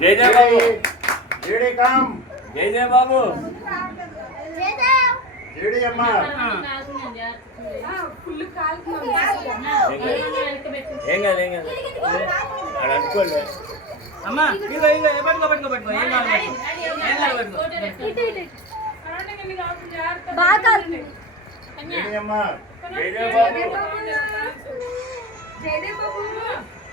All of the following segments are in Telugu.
జై జయ బాబు జై జయ బాబు ఏం కాదు ఏం కాదు అక్కడ అనుకోలే అమ్మా ఇదో ఇదో పట్టుకో పట్టుకో పట్టుకో ఏం కాదు ఏం కాదు పట్టుకో బాగా జయదేవ్ బాబు జయదేవ్ బాబు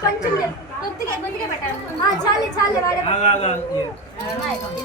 కొంచెం కొద్దిగా కొద్దిగా పెట్టాలి చాలే చాలే వాళ్ళ కొంచెం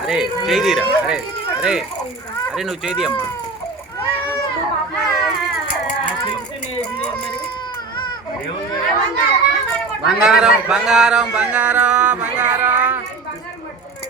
అరే చేయిరా అరే అరే అరే నువ్వు చేయి అమ్మా బంగారం బంగారం బంగారం బంగారం.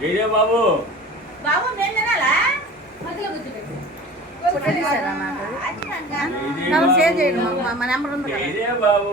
జయదేవ్ బాబు. బాబు నేను తినాలా? మధ్యలో జయదేవ్ బాబు.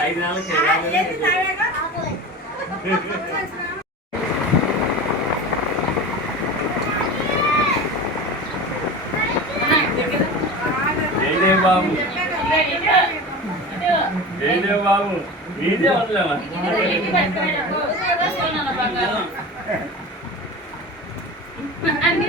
ఐదు నెలలు బాబు ఏంటే బాబు నీదే ఉండలేమా అన్ని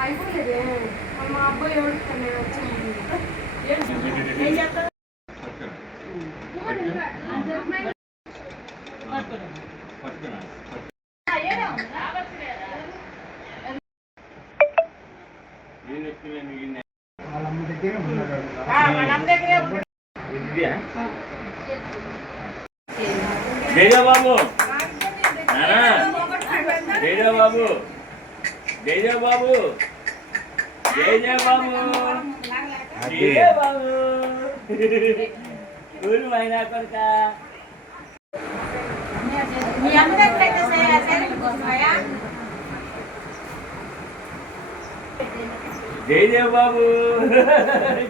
అయిపోలేదే మా అబ్బాయి ఎవరికి నేను వచ్చాను ఏం చేస్తావు బాబు జయజయ బాబు జయజయ బాబు ఊరు మైనా కొడుక మీ అమ్మ దగ్గర అయితే సే- సేవలు కోసమాయా? జయజయ బాబు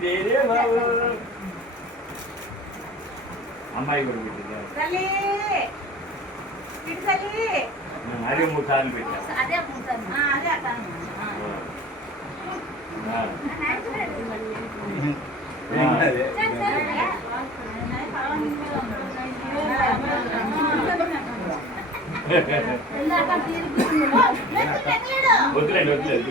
జయజయ బాబు అమ్మాయి కూడా పెట్టింది తల్లి ఇటు తల్లి అదే మూడు సార్లు పెట్టా అదే అమ్ముతాను ఆ, అదే అట్టాను. ఆ. ఆ. ఇందాక తీరుకుంది వద్దులేండి వద్దులేదు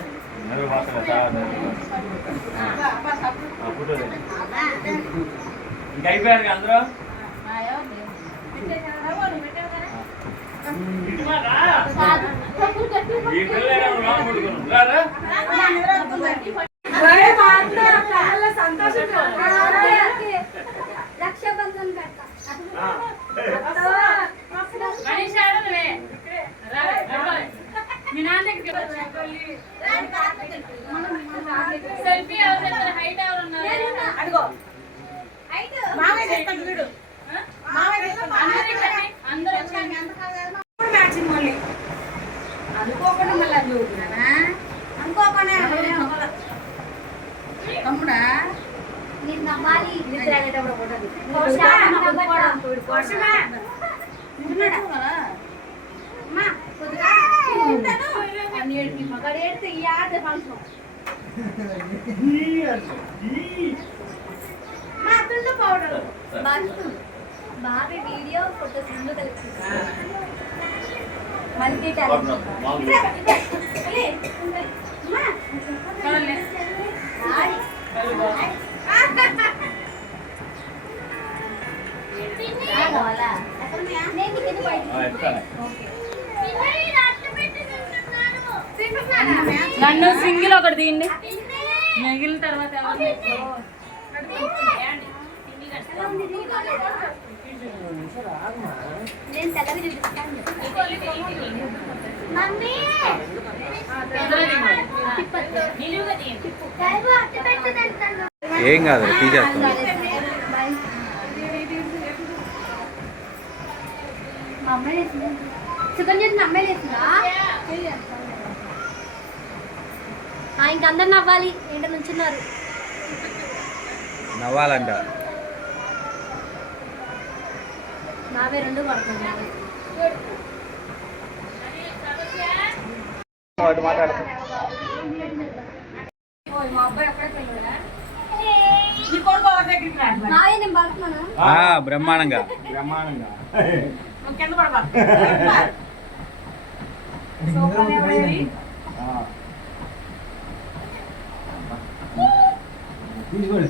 ఇంకా అయిపోయారు అందరూ? ఈ పిల్లలు సెల్ఫీ హైట్ ఎవరు ఉన్నారు మామయ్య వీడు అనుకోకుండా మళ్ళీ అనుకోకుండా తమ్ముడా నేను? అమ్మా కొద్దిగా మగాడు ఏడితే ఈ ఆడే ఫంక్షన్ పిండి పౌడర్ బాగా వీడియో ఫోటోస్ రెండు కలిపి మల్టీ. నన్ను సింగిల్ ఒకటి తీయండి. మిగిలిన తర్వాత ఎవరు నేను తెల్లవి చూపిస్తాను మమ్మీ ఏం కాదు తీసేస్తాం. మా అమ్మాయి వేసిందా ఇంక నవ్వాలి. ఏంట నుంచున్నారు. నవ్వాలంట. నావే రెండు పడుతున్నాను? బ్రహ్మాండంగా. బ్రహ్మాండంగా. తీసుకోండి